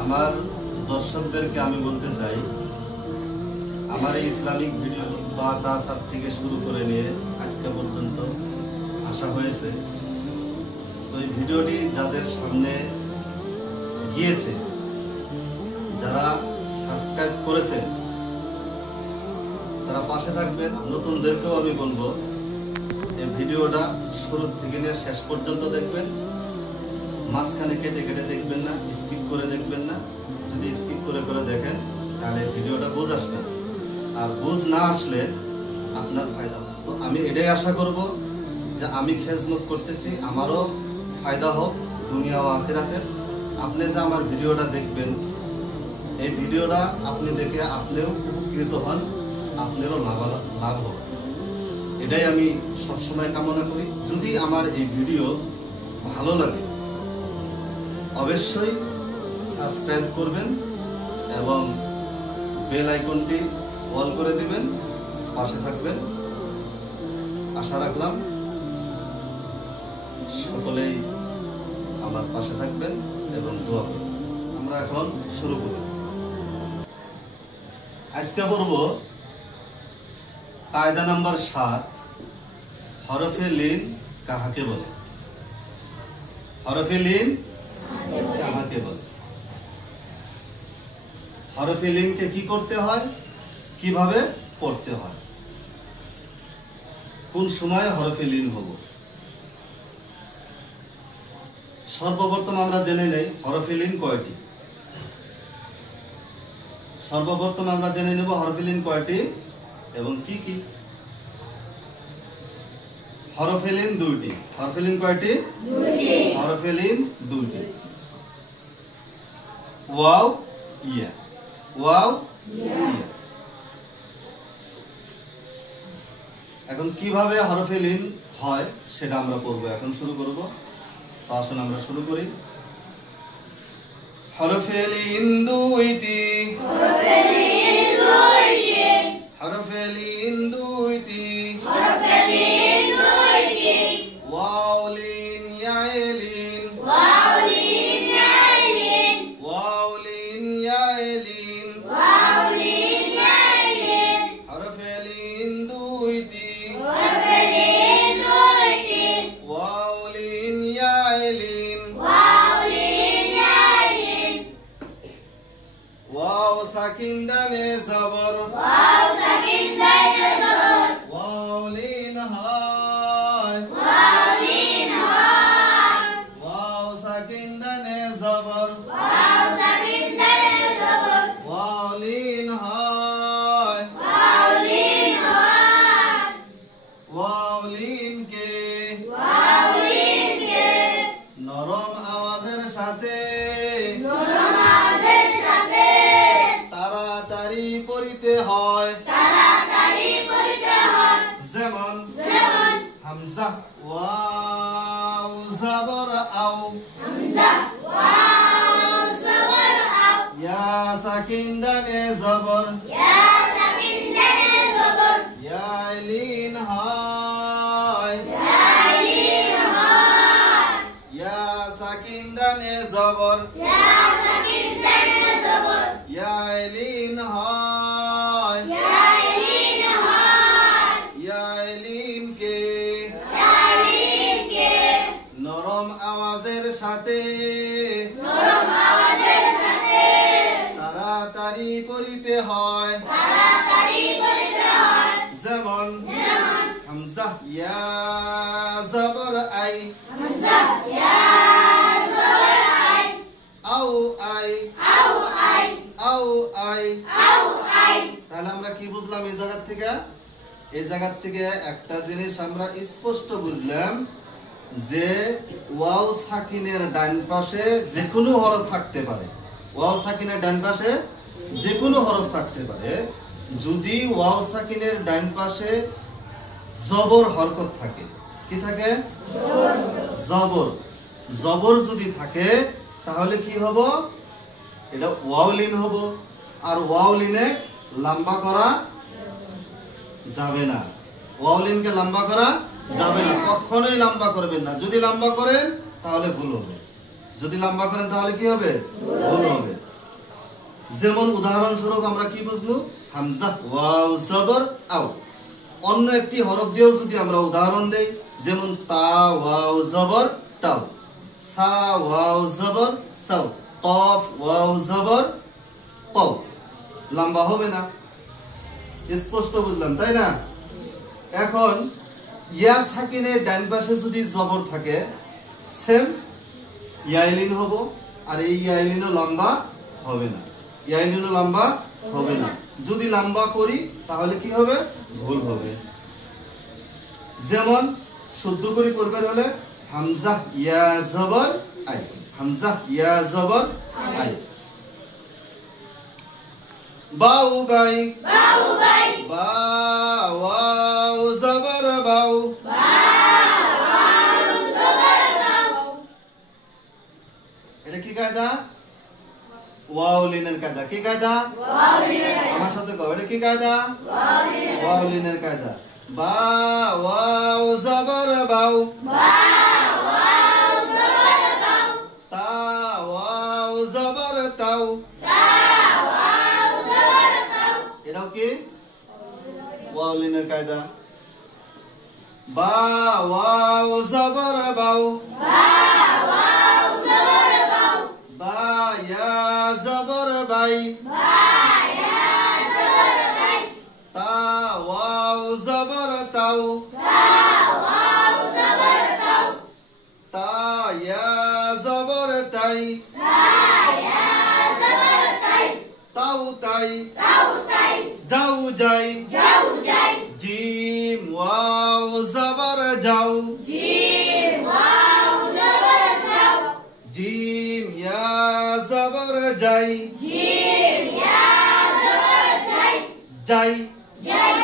আমার দর্শকদেরকে আমি বলতে চাই, আমার এই ইসলামিক ভিডিও বা তাসার থেকে শুরু করে নিয়ে আজকে পর্যন্ত আসা হয়েছে। তো এই ভিডিওটি যাদের সামনে গিয়েছে, যারা সাবস্ক্রাইব করেছেন, তারা পাশে থাকবেন। নতুনদেরকেও আমি বলবো এই ভিডিওটা শুরু থেকে নিয়ে শেষ পর্যন্ত দেখবেন। মাঝখানে কেটে কেটে দেখবেন না, স্কিপ করে দেখবেন না। যদি স্কিপ করে করে দেখেন তাহলে ভিডিওটা বুঝ আসবে, আর বুঝ না আসলে আপনার ফায়দা। তো আমি এটাই আশা করব যে আমি খেজমত করতেছি, আমারও ফায়দা হোক দুনিয়া ও আখিরাতের। আপনি যে আমার ভিডিওটা দেখবেন, এই ভিডিওটা আপনি দেখে আপনিও উপকৃত হন, আপনারও লাভ হোক, এটাই আমি সবসময় কামনা করি। যদি আমার এই ভিডিও ভালো লাগে অবশ্যই সাবস্ক্রাইব করবেন এবং বেল আইকনটি অল করে দিবেন, পাশে থাকবেন। আশা রাখলাম সকলেই আমার পাশে থাকবেন এবং দোয়া করবেন। আমরা এখন শুরু করি। আজকে পড়ব কায়দা নাম্বার 7, হরফে লিন কাহাকে বলে। হরফে লিন কাহাকে বলে? হরফে লিনকে কি করতে হয়, কিভাবে পড়তে হয়, কোন সময় হরফে লিন হব। সর্বপ্রথম আমরা জেনে নেই হরফে লিন কয়টি। সর্বপ্রথম আমরা জেনে নেব হরফে লিন কয়টি এবং কি কি। হরফে লিন 2টি। হরফে লিন কয়টি? 2টি। হরফে লিন 2টি। ওয়াও, ইয়া। ওয়াও, ইয়া। এখন কিভাবে হরফে লিন হয় সেটা আমরা পড়বো, এখন শুরু করব। তো আসুন আমরা শুরু করি। হরফে লিন 2টি। হরফে লিন 2টি। হরফে লিন 2টি। হরফে লিন 2টি। ওয়াও লিন ইয়া লিন। ওয়াও লিন ইয়া লিন। ওয়াও লিন ইয়া লিন। ওয়াও লিন ইয়া লিন। হরফে লিন 2টি। হরফে লিন 2টি। ওয়াও লিন ইয়া লিন। ওয়াও লিন ইয়া লিন। ওয়াও সাকিন ডানে জবর। ওয়াও সাকিন ডানে জবর। ওয়াও লিন হায়। ওয়াও লিন হায়। ওয়াও সাকিন ডানে জবর। ওয়াও সাকিন ডানে জবর। ওয়াও লিন হায়। ওয়াও লিন হায়। ওয়াও লিন কে। ওয়াও লিন কে। নরম আওয়াজের সাথে। নরম আওয়াজের সাথে। তাড়াতাড়ি পড়িতে হয়। তাড়াতাড়ি পড়িতে হয়। যেমন যেমন হামজা ওয়াও জবর আও। হামজা ওয়াও জবর আও। ইয়া সাকিন ডানে জবর। ইয়া সাকিন ডানে জবর। ইয়া লিন হায়। ইয়া লিন হায়। ইয়া সাকিন ডানে জবর। ইয়া সাকিন ডানে জবর। ইয়া লিন হায়। ইয়া লিন হায়। ইয়া লিন কে। ইয়া লিন কে। নরম আওয়াজের সাথে। নরম আওয়াজের সাথে। তাড়াতাড়ি পড়িতে হয়। তাড়াতাড়ি পড়িতে হয়। যেমন যেমন হামজা ইয়া জবর আই। হামজা ইয়া জবর আই। আও আই। আও আই। আও আই। আও আই। তাহলে আমরা কি বুঝলাম এই জায়গা থেকে? এই জায়গা থেকে একটা জিনিস আমরা স্পষ্ট বুঝলাম যে ওয়াও সাকিনের ডান পাশে যে কোনো হরফ থাকতে পারে। ওয়াও সাকিনের ডান পাশে যে কোনো হরফ থাকতে পারে। যদি ওয়াও সাকিনের ডান পাশে জবর হরকত থাকে, কি থাকে? জবর। জবর যদি থাকে তাহলে কি হবে? এটা ওয়াও লিন হবে। আর ওয়াও লিনে লম্বা করা যাবে না। ওয়াও লিনকে লম্বা করা যাবে না, কখনোই লম্বা করবেন না। যদি লম্বা করেন তাহলে ভুল হবে, যদি লম্বা করেন তাহলে কি হবে? ভুল হবে। যেমন উদাহরণস্বরূপ আমরা কি বুঝবো? হামজা ওয়াও জবর আও। অন্য একটি হরফ দিয়েও যদি আমরা উদাহরণ দেই, যেমন তা ওয়াও জবর তাও, সা ওয়াও জবর সাও, কফ ওয়াও জবর কও, লম্বা হবে না। স্পষ্ট বুঝলাম, তাই না? এখন ইয়া সাকিনের ডান পাশে যদি জবর থাকে, সেম ইয়াইলিন হবো, আর এই ইয়াইলিনও লম্বা হবে না, ইয়াইলিনও লম্বা হবে না। যদি লম্বা করি তাহলে কি হবে? ভুল হবে। যেমন শুদ্ধ করে করবেন হলে হামজা ইয়া জবর আই, হামজা ইয়া জবর আই। বাউ বাই, বাউ বাই, বা ওয়াও জবর বাউ, বাউ জবর বাউ। এটা কি কায়দা? ওয়াও লিনের কায়দা। কি কায়দা? ওয়াও লিনের কায়দা। আমার সাথে কও, এটা কি কায়দা? ওয়াও লিনের কায়দা। ওয়াও লিনের কায়দা। বা ওয়াও জবর বাউ, বাউ জবর বাউ, তা ওয়াও জবর তাও, বাউ জবর বাউ। এটাও কি ওয়াও লিনের কায়দা। বা ওয়াও জবর বাউ, বাউ জবর বাউ, বা ইয়া জবর বাই, ইয়া জবর বাই, তা ওয়াও জবর তাও, বাউ জবর তাও, তা ইয়া জবর তাই, ইয়া জবর তাই, তাও তাই, তাও তাই, যাও যাই, যাও যাই, জিম ওয়াও জবর যাও, জিম ওয়াও জবর যাও, জিম ইয়া জবর যাই, জিম ইয়া জবর যাই, যাই, যাই,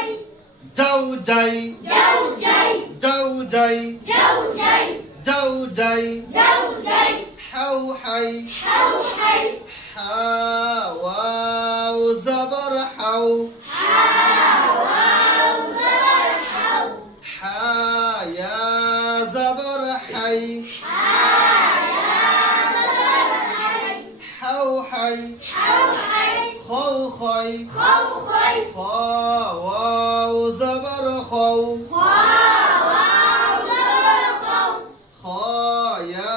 যাও যাই, যাও যাই, যাও যাই, যাও যাই, যাও যাই, যাও যাই, হাউ হাই, হাউ হাই, হা ওয়াও জবর হাউ, হাও জবর হাও, হা ইয়া জবর হাই, হাউ হাই, হাও হাই, খৌ খয়, খাও খাই, খ ওয়াও জবর খৌ, খাও জবর খাও, খ ইয়া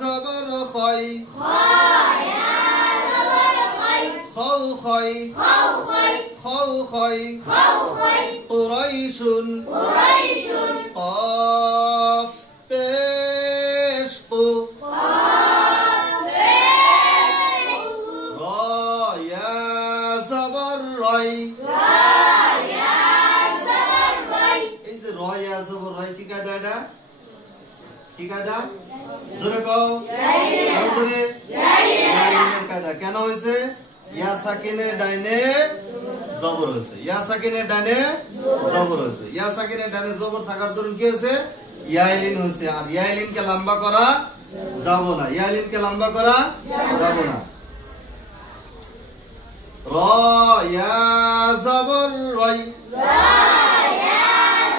জবর খয়, খায়া জবর খাই, খৌ খয়, খাও খাই, খৌ খয়, খাও খাই, কুরাইশুন, কুরাইশুন, কফ পেশ কু, র ইয়া জবর রয়। রায়া জবর রাই, এই যে র ইয়া জবর রয়, কি কায়দা এটা? কি কায়দা? জোরে কও, আরো জোরে। ইয়ালিনের কায়দা। কেন হয়েছে? ইয়া সাকিনের ডাইনে জবর হয়েছে, ইয়া সাকিনের ডাইনে জবর হয়েছে। ইয়া সাকিনের ডাইনে জবর থাকার দরুন কি হয়েছে? ইয়াইলিন হয়েছে। আর ইয়াইলিনকে লম্বা করা যাব না, ইয়াইলিনকে লম্বা করা যাব না। র ইয়া জবর রয়, রায়া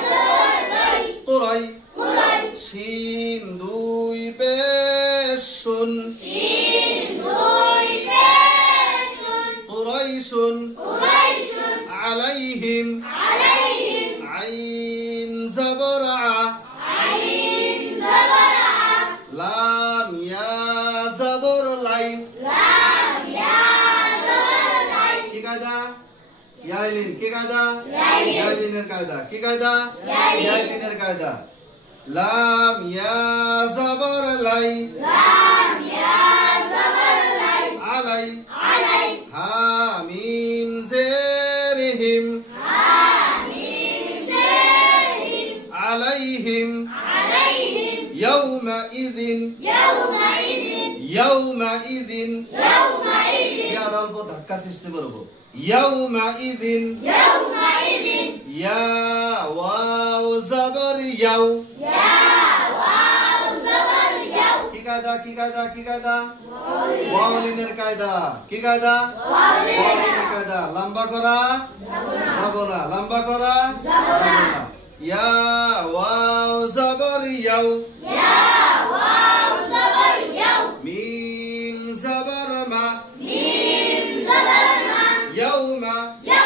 জবর রাই, কুরাই, কুরাই, শিন দুই পেশ শুন, শিন দুই পেশুন, কুরাইশুন, কুরাইশুন, আলাইহিম, আলাইহিম, আইন জবর আ, আইন জবর আ, লাম ইয়া জবর লাই। লাম ইয়া জবর লাই, কি কায়দা? ইয়াইলিন। কি কায়দা? ইয়াইলিন। ইয়াইলিনের কায়দা। কি কায়দা? ইয়াইলিন। ইয়াইলিনের কায়দা। লাম ইয়া জবর লাই, লাম ইয়া জবর লাই, আলাই, আলাই, হা মিম জেরহিম, আমিন জাহিম, আলাইহিম, আলাইহিম, ইয়াউমাইযিন, ইয়াউমাইযিন, ইয়াউমাইযিন, ইয়াউমাইযিন, ইয়ার অল্প ধাক্কা সৃষ্টি করব। ইয়াউমাইযিন, ইয়াউমাইযিন, ইয়া ওয়াও জবর ইয়াউ। ইয়া ওয়াও জবর ইয়াউ, কি কায়দা? কি কায়দা? কি কায়দা? ওয়াওলিনের কায়দা। কি কায়দা? ওয়াওলিনের ওয়াওলিনের কায়দা। লম্বা করা যাব না, লম্বা করা যাব না। ইয়া ওয়াও জবর ইয়াও Ya waw sabar yaw. মিম জবর মা Mim sabar ma. ইয়াউমা Ya